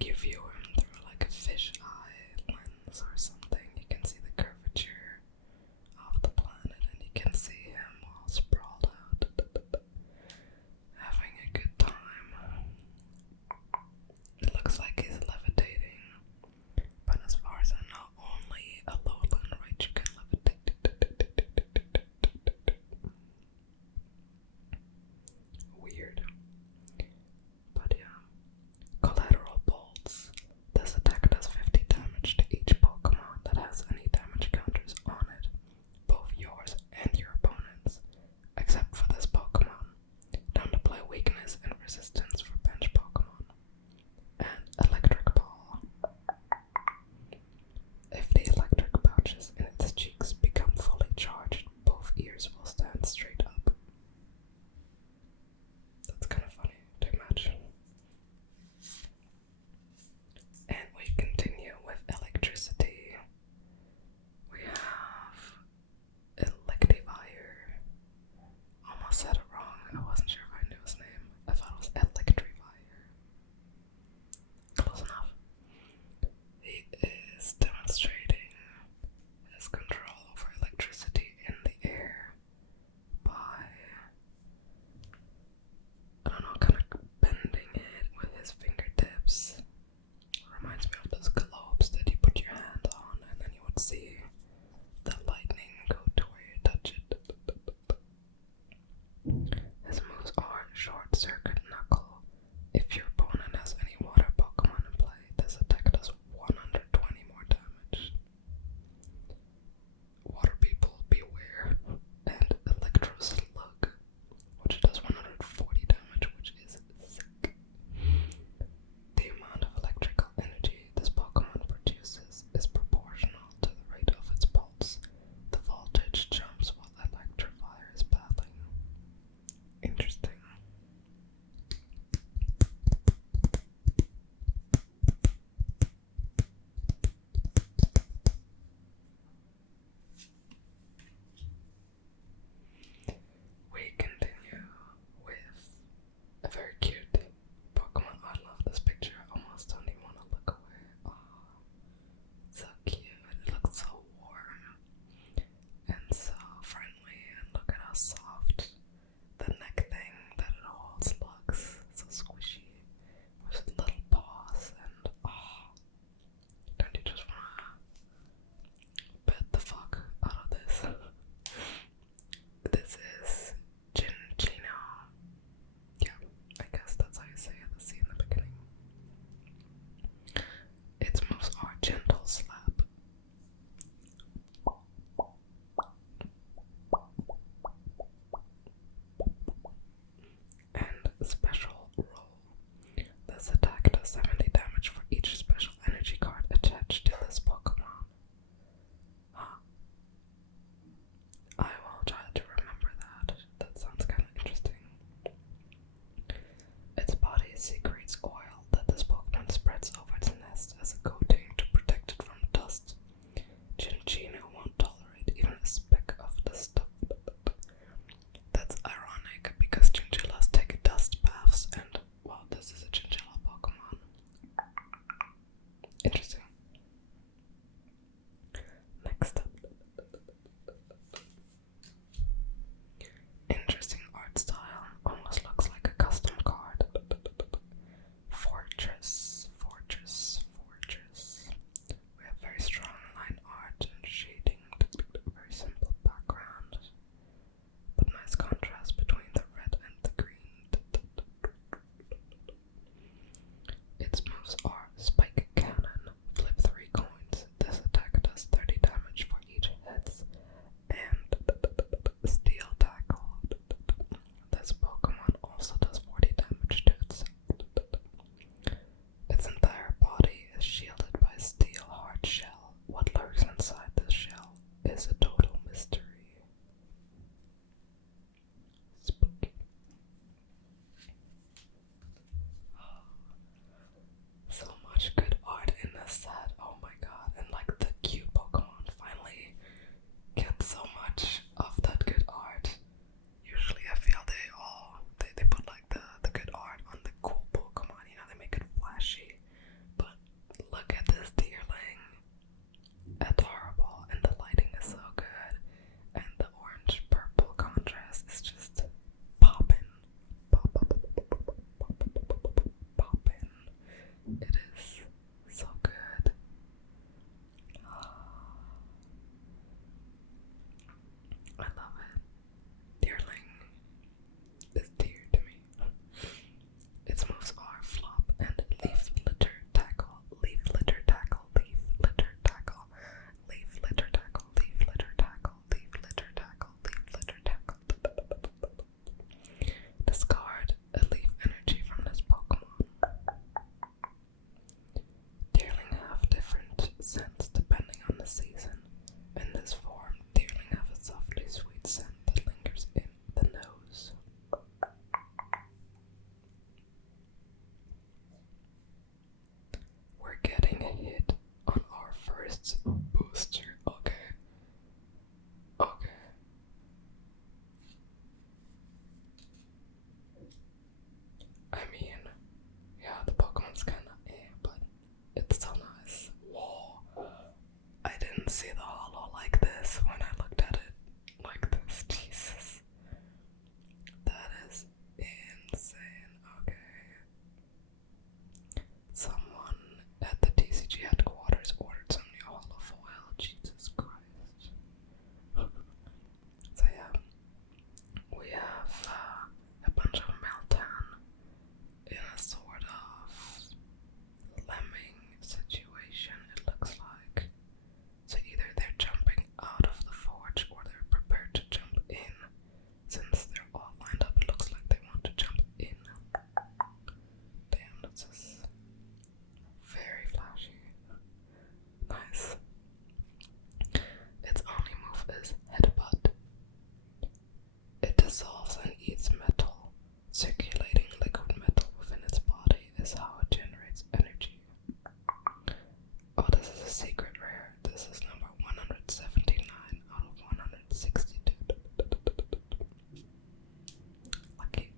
like you view him through like a fish eye lens or something. You can see the curvature of the planet, and you can see him all sprawled out, having a good time. It looks like he's levitating, but as far as I know, only a lowland raichu can levitate. Weird. But yeah. Collateral bolts. This attack does 50 damage to each Pokemon that has any damage counters on it, both yours and your opponent's, except for this Pokemon. Don't apply weakness and resistance for bench Pokemon. And Electric Ball. If the electric pouches in its cheeks become fully charged, both ears will stand straight up. That's kind of funny to imagine. And we continue with electricity. We have Electivire. Almost said it wrong. I wasn't sure if I knew his name. I thought it was Electivire. Close enough. He is demonstrating his control over electricity in the air by, I don't know, kind of bending it with his fingertips. Reminds me of those globes that you put your hand on and then you would see the lightning go to where you touch it. His moves are Short Circuit Knuckle. If your opponent has any water Pokemon in play, this attack does 120 more damage. Water people beware. And Electro Slug, which does 140 damage, which is sick. The amount of electrical energy this Pokemon produces is proportional to the rate of its pulse. The voltage jumps while Electivire is battling. Interesting. We continue with a very cute Pokemon. I love this picture. I almost don't even want to look away. Oh, so cute. It looks so warm and so friendly. And look at how soft the neck thing that it holds looks. So squishy with little paws. And oh, don't you just want to pet the fuck out of this? This is Gingino. Yeah, I guess that's how you say it. The C in the beginning. Its moves are Gentle Slap. And Special Roll. This attack does 70 damage for each special energy card attached to this Pokemon. Huh. I will try to remember that. That sounds kind of interesting. Its body secretes oil that this Pokemon spreads over its nest as a coating to protect it from dust. Gingino won't tolerate even a speck of the stuff. That's ironic because chinchillas take dust baths, and well, this is a chinchilla Pokemon. Interesting. Next up. Interesting art style. Almost looks like a custom card. boosts booster. Okay. Okay. I mean, yeah, the Pokemon's kinda but it's still nice. Whoa. I didn't see the holo like this when I looked at it like this. Jesus. That is insane. Okay. Someone at the TCG headquarters ordered some new holo foil. Jesus Christ. So yeah, we have a bunch of Meltan in a sort of lemming situation, it looks like. So either they're jumping out of the forge or they're prepared to jump in. Since they're all lined up, it looks like they want to jump in. Damn, this is very flashy. Nice. Its only move is Headbutt. It dissolves and eats metal. Circulating liquid metal within its body is how it generates energy. Oh, this is a secret rare. This is number 179 out of 162. Lucky.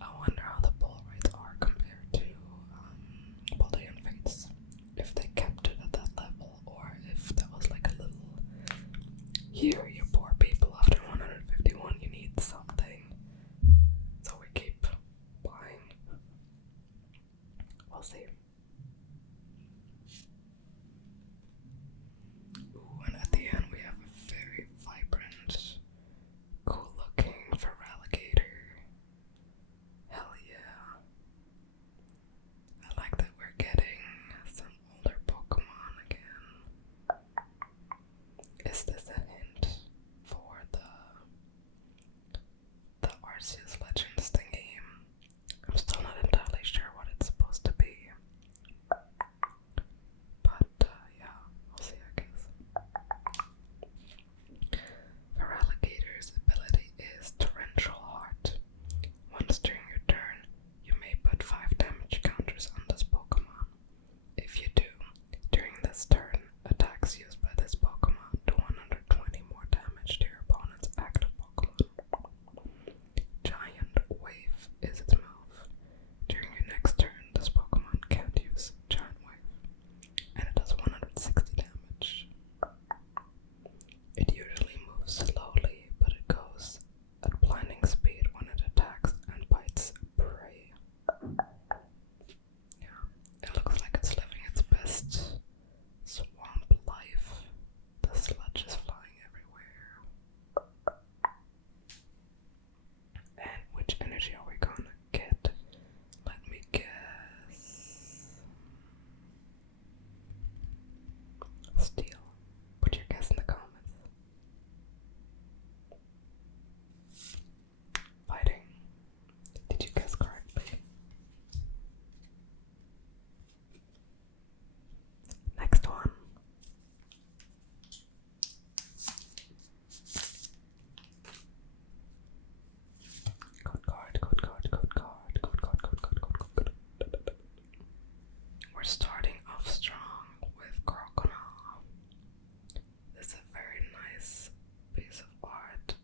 I wonder how the pull rates are compared to Body and Fates. If they kept it at that level, or if that was like a little. Here, you poor people, after 151, you need something. So we keep buying. We'll see. Ooh, and at the end we have a very vibrant, cool looking Feraligatr. Hell yeah. I like that we're getting some older Pokemon again. Is this a hint for the Arceus Legends thingy? I'm still not entirely sure what it's supposed to be. But yeah, we'll see, I guess. Feraligator's ability is Torrential Heart. Once during your turn, you may put 5 damage counters on this Pokemon. If you do, during this turn, attacks used by this Pokemon do 120 more damage to your opponent's active Pokemon. Giant Wave is its move. During your next turn, this Pokemon can't use Giant Wave, and it does 160 damage. It usually moves slowly, but it goes at blinding speed when it attacks and bites prey. Yeah, it looks like it's living its best swamp life. The sludge is flying everywhere. And which energy are we gonna get? Let me guess. Steel. Put your guess in the comments. Fighting. Did you guess correctly? Next one. Code card. We're starting off strong with Crocodile. This is a very nice piece of art.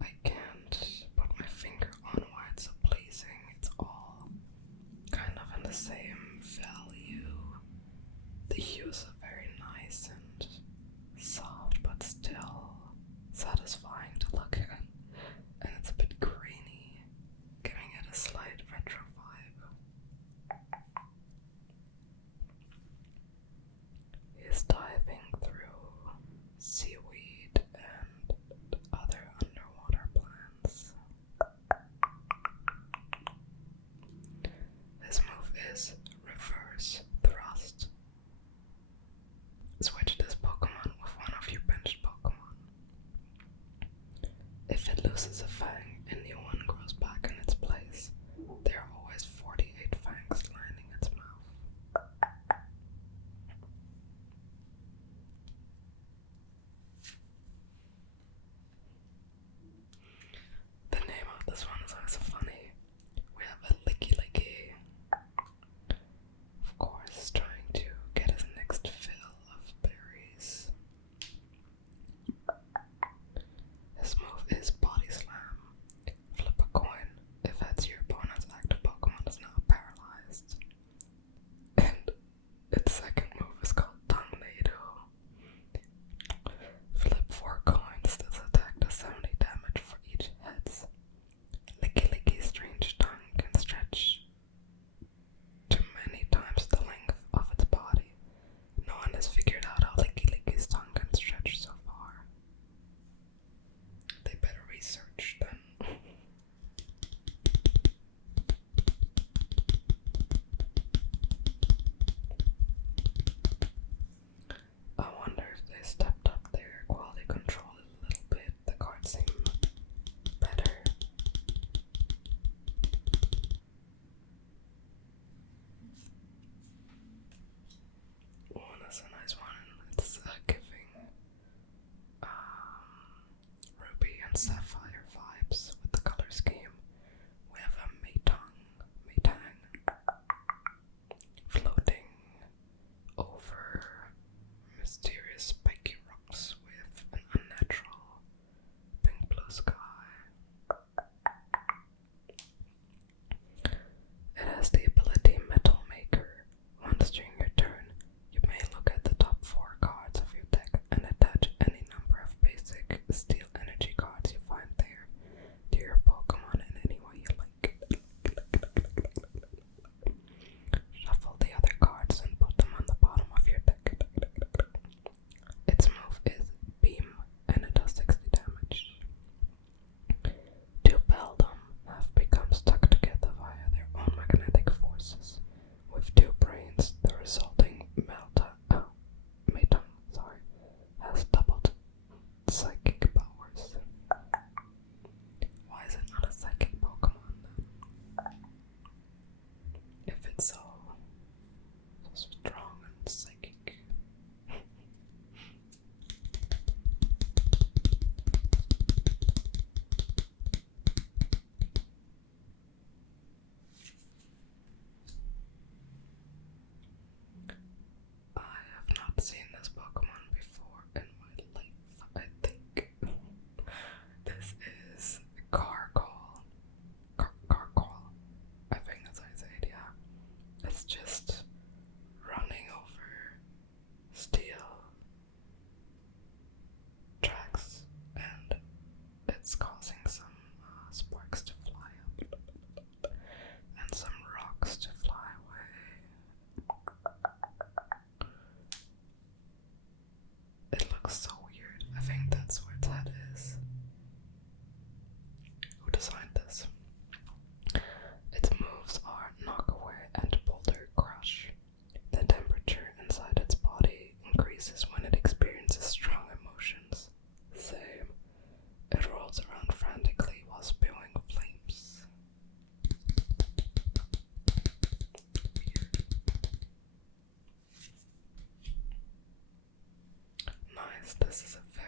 I can't put my finger on why it's so pleasing. It's all kind of in the same value. The hues are very nice and soft, but still satisfying to look at. And it's a bit grainy, giving it a slight retro vibe. this is a very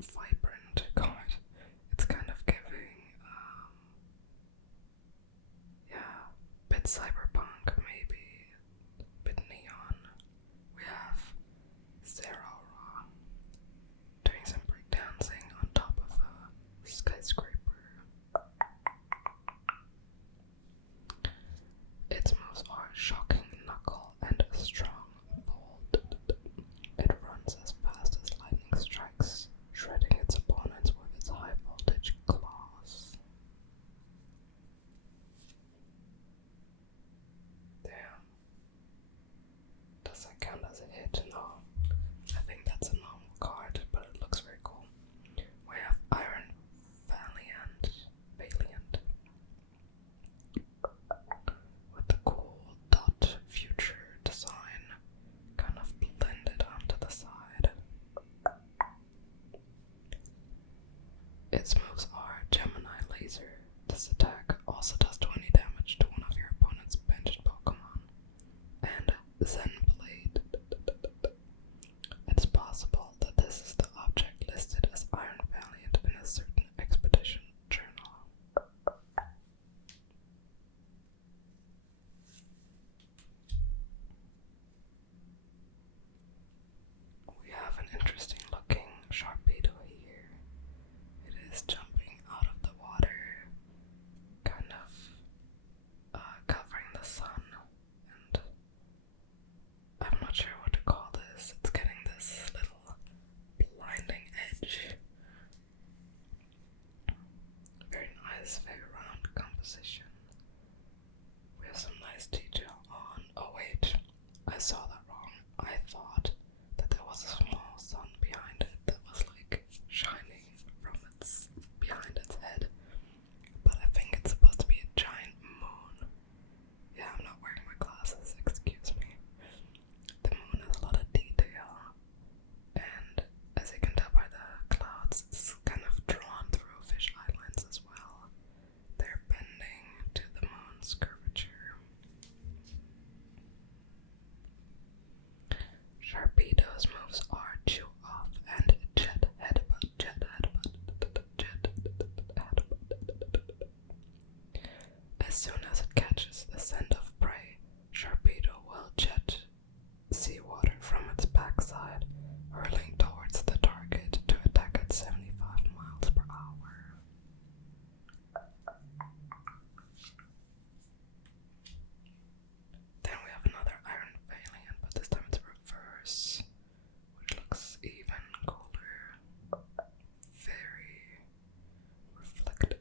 vibrant card. It's kind of giving, yeah, bit cyberpunk maybe, bit neon. We have Zero Raw doing some breakdancing on top of a skyscraper. Its moves are Shocking Knuckle and Strong Bolt. It runs as fast as lightning strikes, shredding its opponents with its high voltage claws. Damn. Does that count as a hit? No. I think that's a normal card, but it looks very cool. We have Iron Valiant. With the cool dot future design kind of blended onto the side. Its moves are Gemini Laser. This attack also does 20 damage to one of your opponent's benched Pokémon. And Zen Blade. It's possible that this is the object listed as Iron Valiant in a certain expedition journal. We have an interesting looking Sharpedo here. It is jumping out of the water, kind of covering the sun, and I'm not sure what to call this. It's getting this little blinding edge. Very nice, very round composition. We have some nice detail on. Oh wait, I saw that wrong. I thought that there was a small sun behind it that was like shining from behind its head. But I think it's supposed to be a giant moon. Yeah, I'm not wearing my glasses, excuse me. The moon has a lot of detail, and as you can tell by the clouds, it's kind of drawn through fish islands as well. They're bending to the moon's curvature. Sharpedo's moves are Chew Off and Jet Headbutt, Jet Headbutt, Jet Headbutt. As soon as it catches a scent of prey, Sharpedo will jet seawater from its backside, hurling towards the target to attack at 75 miles per hour. Then we have another Iron Valiant, but this time it's reverse, which looks even cooler. Very reflective.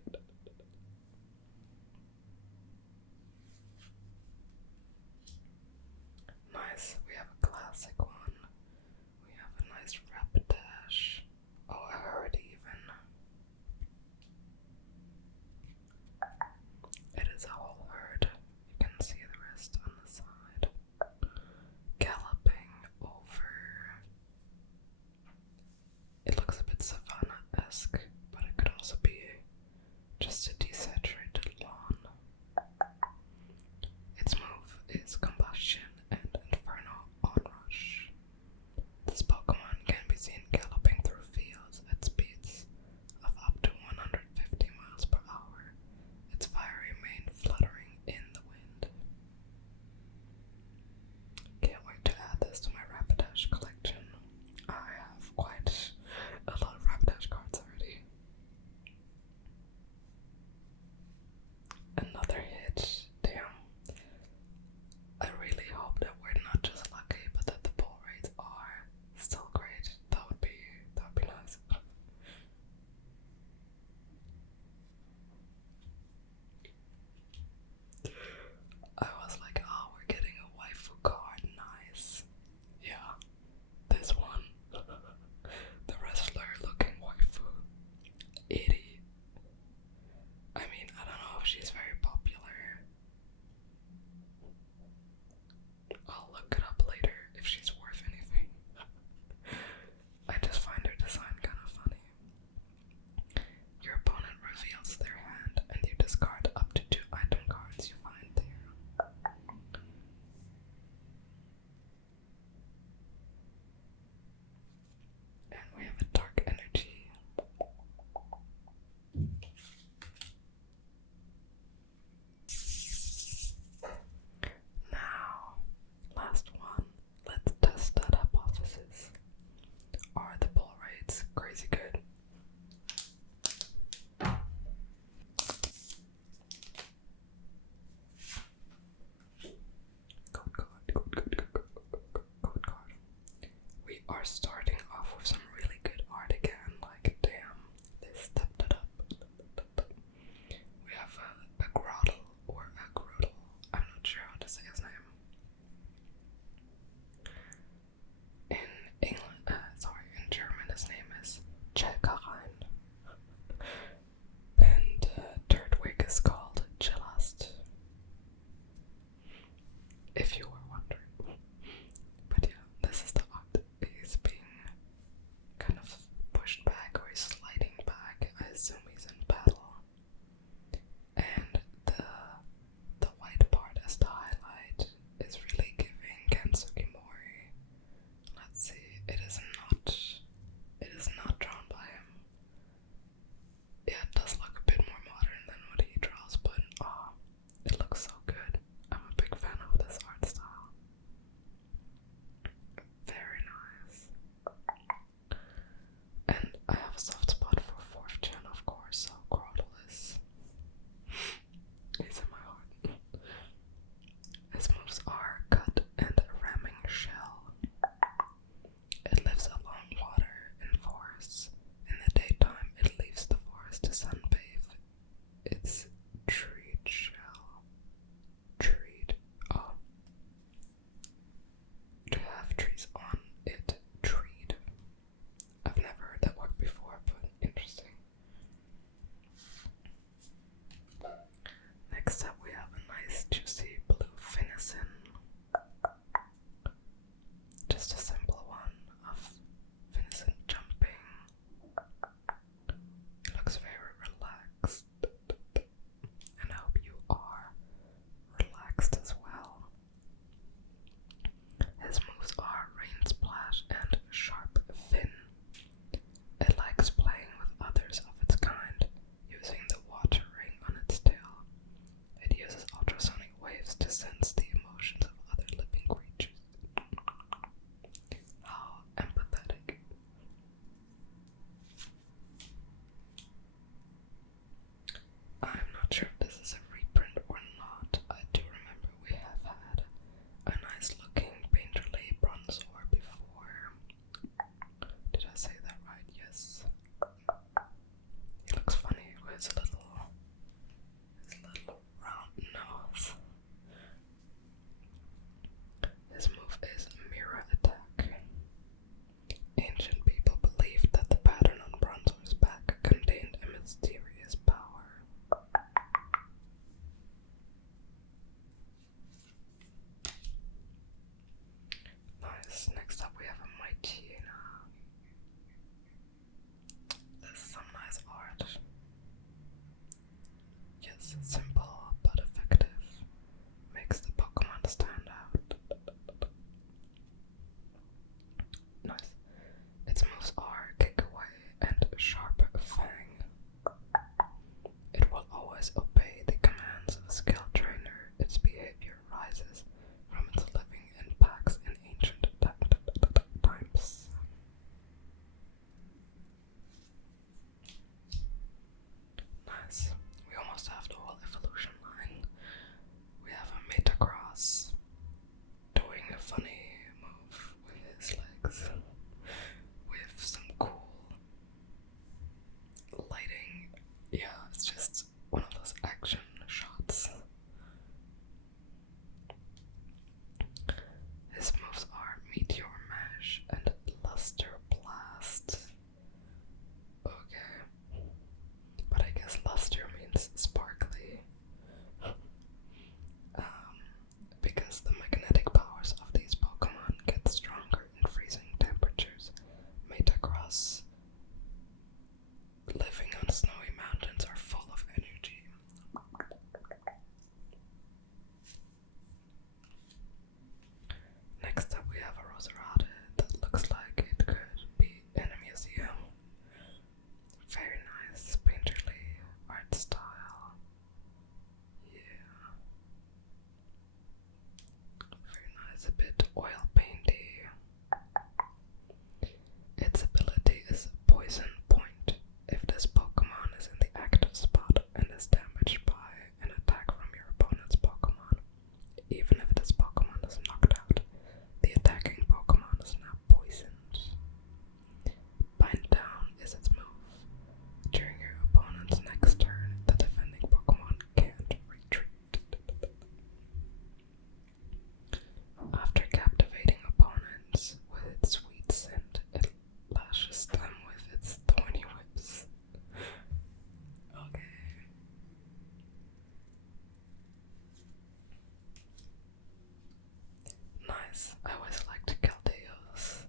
nice. I always liked Caldeo's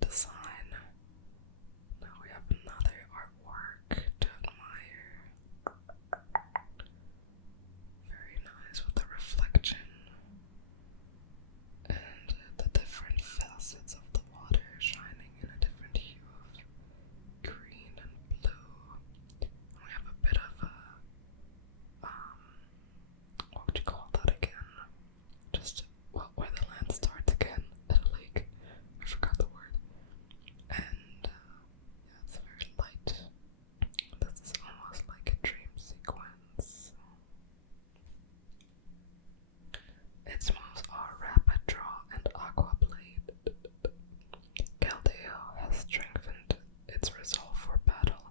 design. Now we have another artwork to admire. Very nice with the reflection and the different facets of the water shining in a different hue of green and blue. And we have a bit of a what would you call that again? Just where the land starts again at a lake. I forgot the word. And yeah, it's very light. This is almost like a dream sequence. Its moves are Rapid Draw and Aqua Blade. Caldeo has strengthened its resolve for battle,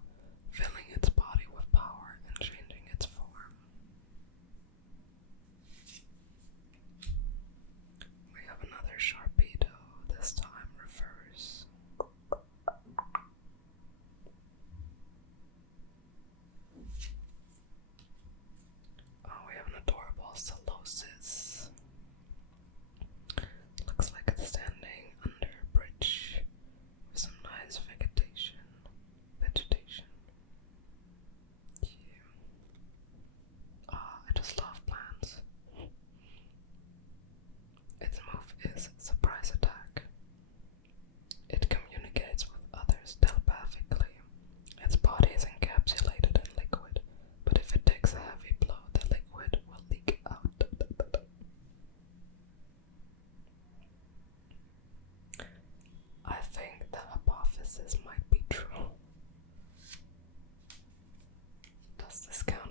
filling its body with power and changing its form. We have another Sharpedo, this time reverse. Oh, we have an adorable Solosis. Looks like it's standing under a bridge with some nice vegetation. Yeah. I just love plants. Its move is Surprise Attack. It communicates with others telepathically. Its body is encapsulated in liquid, but if it takes a heavy blow, the liquid will leak out. I think the hypothesis might be true. Does this count?